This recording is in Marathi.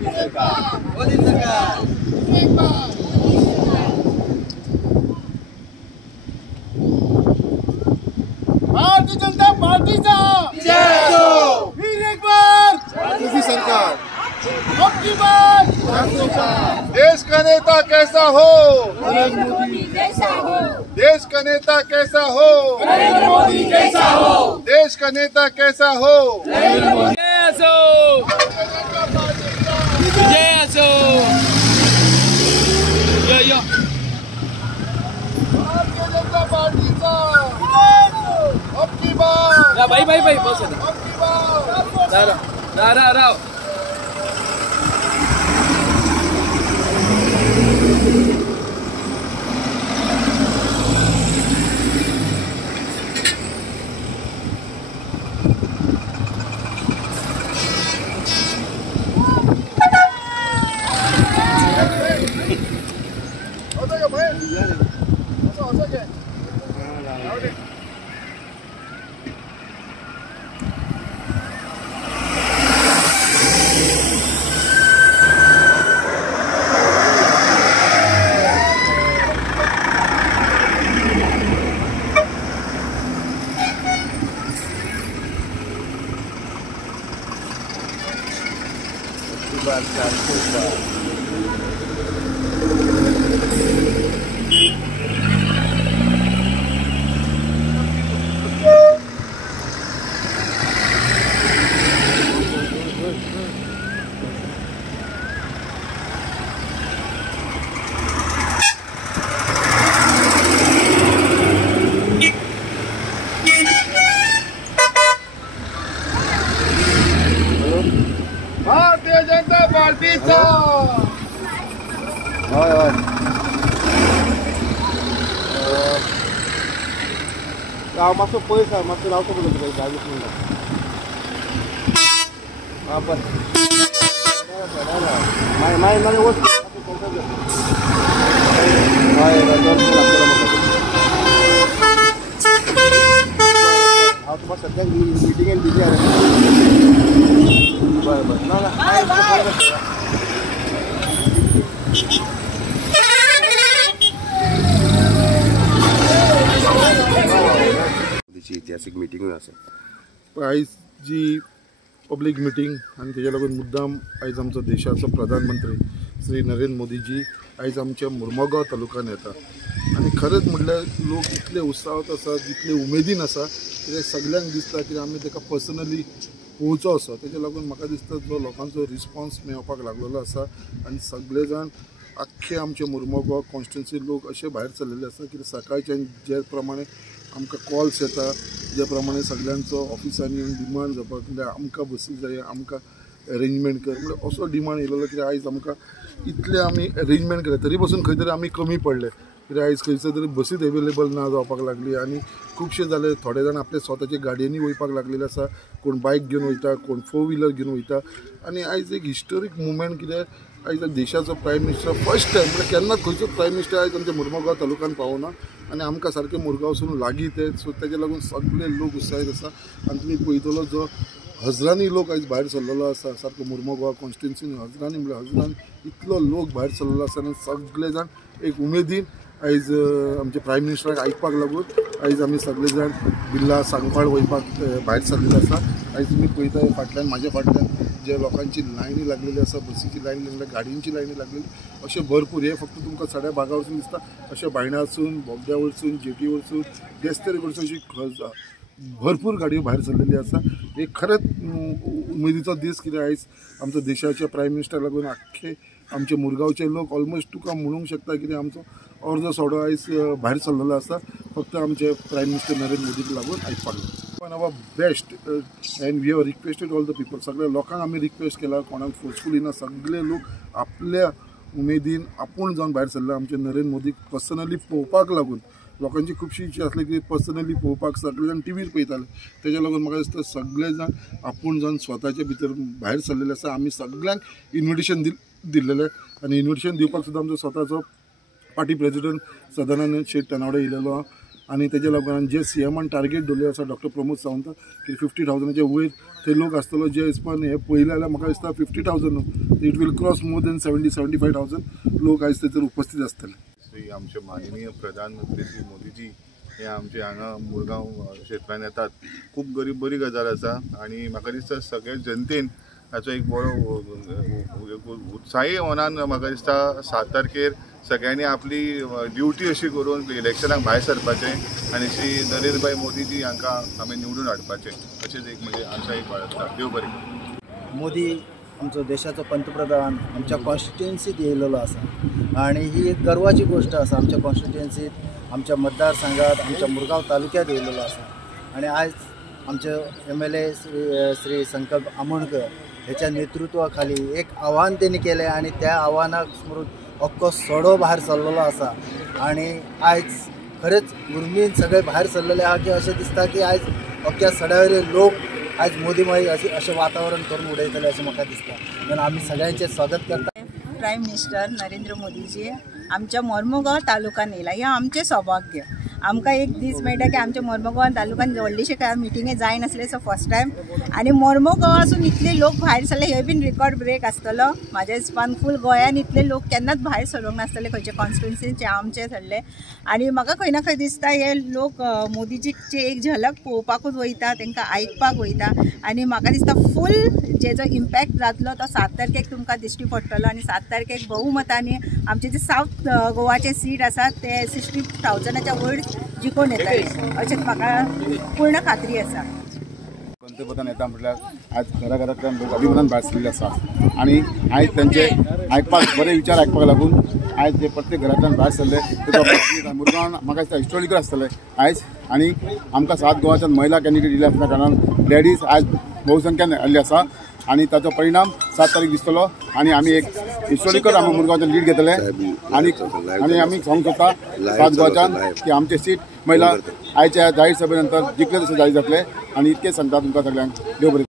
मोदी सरकार। भारतीय जनता पार्टीचा फिर एक बार मोदी सरकार। अब की बार देश का नेता कैसा हो? नरेंद्र मोदी जैसा हो। देश का नेता कैसा हो? नरेंद्र मोदी जैसा हो। देश का नेता कैसा हो? नरेंद्र मोदी विजय असो। भारतीय जनता पार्टीचा अब की बार। भाई बस अब की बार राव भारतीय जनता पार्टीचा। मागचं पैसा मागचं लावतो बोलत काही जागेच नाही आपण माय मला वस्तू तुम्हाला सध्या मीटिंग आहे बिझी आहे बरं ऐतिहासिक मीटिंग आसा आयज जी पब्लीक मिटींग आनी तेच्या लागून मुद्दाम आयज आमचो देशाचो प्रधानमंत्री श्री नरेंद्र मोदीजी आयज आमच्या मुर्मुगांव तालुक्यात येता आनी खरेंच म्हटल्यार लोक इतले उत्साहात आसा जितले उमेदीन आसा कित्याक सगळ्यांक दिसता की आमी ताका पर्सनली पोवचो आसा तेच्या लागून म्हाका दिसता जो लोकांचो रिस्पॉन्स मेळपाक लागलेलो आसा आनी सगळे जाण आख्खे आमचे मुर्मुगांव कॉन्स्टिट्युन्सी लोक अशे भायर सरलेले आसा की सकाळच्यान जे प्रमाणे आमकां कॉल्स येता जे प्रमाणे सगळ्यांचो ऑफिसांनी येवन डिमांड जावपाक कित्याक आमकां बसी जाय आमकां अरेंजमेंट कर म्हणजे असो डिमांड येयलेलो कित्याक आयज आमकां इतले आमी अरेंजमेंट केले तरी पासून खंय तरी आमी कमी पडले कित्याक आयज खंयसर तरी बसीच एवेलेबल ना जावपाक लागली आनी खुबशे जाले थोडे जाण आपले स्वताचे गाडयेनी वयपाक लागलेले आसा कोण बायक घेवन वयता कोण 4 व्हिलर घेवन वयता आनी आयज एक हिस्टोरीक मुवमेंट कित्याक आयज देशाचो प्रायम मिनिस्टर फर्स्ट टायम म्हणजे केन्ना खंयचो प्रायम मिनिस्टर आयज आमच्या मुर्मुगांव तालुक्यान पावना आनी आमकां सारकें मुरगांवसून लागीं ते सो तेजे लागून सगळे लोक उत्साहीत आसा आनी तुमी पळयतलो जो हजारांनी लोक आयज भायर सरलेलो आसा सारको मुर्मुगांव कॉन्स्टिट्युन्सीनी हजारांनी म्हळ्यार हजारांनी इतलो लोक भायर सरलेलो आसा आनी सगळे जाण एक उमेदीन आयज आमचे प्रायम मिनिस्टराक आयकपाक लागून आयज आमी सगळे जाण बिर्ला सांगपाळ वयपाक भायर सरलेले आसा आयज तुमी पळयता फाटल्यान म्हाज्या फाटल्यान जे लोकांची लायनी लागलेली आसा बसीची लायनी लागल्या गाडयांची लायनी लागलेली अशें भरपूर हे फक्त तुमकां सड्या भागा वचून दिसता अशें बायणा वचून बोगद्या वचून जेटी वचून देस्तेरी वचून अशी भरपूर गाडयो भायर सरलेली आसा एक खरेंच उमेदीचो दीस कित्याक आयज आमचो देशाच्या प्रायम मिनिस्टराक लागून आख्खे आमचे मुरगांवचे लोक ऑलमोस्ट तुका म्हणूंक शकता कित्याक आमचो अर्दो सोडो आयज भायर सरलेलो आसा फक्त आमचे प्रायम मिनिस्टर नरेंद्र मोदीक लागून आयकपाक one hour best and we have requested all the people सगळ्या लोकांक आमी रिक्वेस्ट केला कोणाक फोर्सफुली ना सगळे लोक आपल्या उमेदीन आपूण जावन भायर सरला आमचे नरेंद्र मोदीक पर्सनली पळोवपाक लागून लोकांची खुबशी इच्छा आसली की पर्सनली पळोवपाक सगळे जाण टीव्हीर पळयताले तेच्या लागून म्हाका दिसता सगळे जाण आपूण जावन स्वताचे भितर भायर सरलेले आसा आमी सगळ्यांक इन्विटेशन दिल्लेले आनी इन्विटेशन दिवपाक सुद्दां आमचो स्वताचो पार्टी प्रेसिडेंट सदानंद शेट तनावडे येयलेलो आणि तेच्या लागून जे CMान टार्गेट दवरले आसा डॉक्टर प्रमोद सावंत की 50,000च्या वयर ते लोक आसतलो जे हिसपान हे पयले जाल्यार म्हाका दिसता 50,000 न्हू it will cross more than 75,000 लोक आयज थंयसर उपस्थित आसतले. श्री आमचे माननीय प्रधानमंत्री श्री मोदीजी हे आमचे हांगा मुरगांव क्षेत्रांत येतात. खूप बरी गजाल आसा आणि म्हाका दिसता सगळ्या जनतेन हाचो एक बरो उत्साही मनान म्हाका दिसता 7 तारखेर सगळ्यांनी आपली ड्युटी अशी करून इलेक्शनाक भायर सरपाचें आणि श्री नरेंद्रभाई मोदीजी हांकां आमी निवडून हाडपाचें अशेंच एक म्हणजे आशा एक बाळगता. देव बरें. मोदी आमचो देशाचो पंतप्रधान आमच्या कॉन्स्टिट्युएन्सीत येयलेलो आसा आणि ही एक गर्वाची गोष्ट आसा. आमच्या कॉन्स्टिट्युएन्सीत आमच्या मतदारसंघात आमच्या मुरगांव तालुक्यात येयलेलो आसा आणि आयज आमचे MLA श्री संकल्प आमोणकर ह्याच्या नेतृत्वाखाली एक आव्हान त्यांनी केलें आणि त्या आव्हानाक समोरून अख्खो सडो भायर सरलेलो आसा आणि आयज खरेंच उर्मीन सगळे भायर सरलेले आहा की अशें दिसता की आयज अख्ख्या सड्यावयले लोक आज मोदीमय अशें वातावरण करून उडयतले अशें म्हाका दिसता. म्हणून आमी सगळ्यांचें स्वागत करता. प्राईम मिनिस्टर नरेंद्र मोदीजी आमच्या मोर्मुगांव तालुक्यान येयला हें आमचें सौभाग्य. आमकां एक दीस मेळटा की आमच्या मोर्मुगांव तालुक्यान व्हडलीशी मिटिंगे जाय नासले सो फर्स्ट टायम आनी मोर्मुगांवासून इतले लोक भायर सरले हे बीन रिकॉर्ड ब्रेक आसतलो. म्हाज्या हिसपान फूल गोंयान इतले लोक केन्नाच भायर सरूंक नासतले खंयचे कॉन्स्टिट्युएन्सीचे आमचे सरले आनी म्हाका खंय ना खंय दिसता हे लोक मोदीजीची एक झलक पळोवपाकूच वयता तांकां आयकपाक वयता आनी म्हाका दिसता फूल जेजो इम्पॅक्ट जातलो तो 7 तारखेक तुमकां दिश्टी पडटलो आनी 7 तारखेक बहुमतांनी आमचे जे सावथ गोवाचे सीट आसात ते 60,000च्या वयर जिखून येतले अशें म्हाका पूर्ण खात्री आसा. पंतप्रधान येता म्हटल्यार आज घराघरांतल्यान लोक अभिमानान भायर सरलेले आसा आणि आयज त्यांचे आयकपाक बरे विचार आयकपाक लागून आयज जे प्रत्येक घरांतल्यान भायर सरले मुरगांवान म्हाका दिसता हिस्टॉरिकल आसतले आयज आणि आमकां 7 गोवाच्यान महिला कॅन्डिडेट दिले आसल्या कारणान लेडीज आयज बहुसंख्यान आयिल्ली आसा आणि ताचो परिणाम 7 तारीख दिसतलो आणि आमी एक हिस्टॉरिकल आमी मुरगांवाचें लीड घेतले आणि आमी सांगूंक सोदता 7 गोवाच्यान की आमचे सीट महिला आयच्या जाहीर सभे नंतर जिखले तशें जाहीर जातले आणि इतकेच सांगता तुमकां सगळ्यांक देव बरें.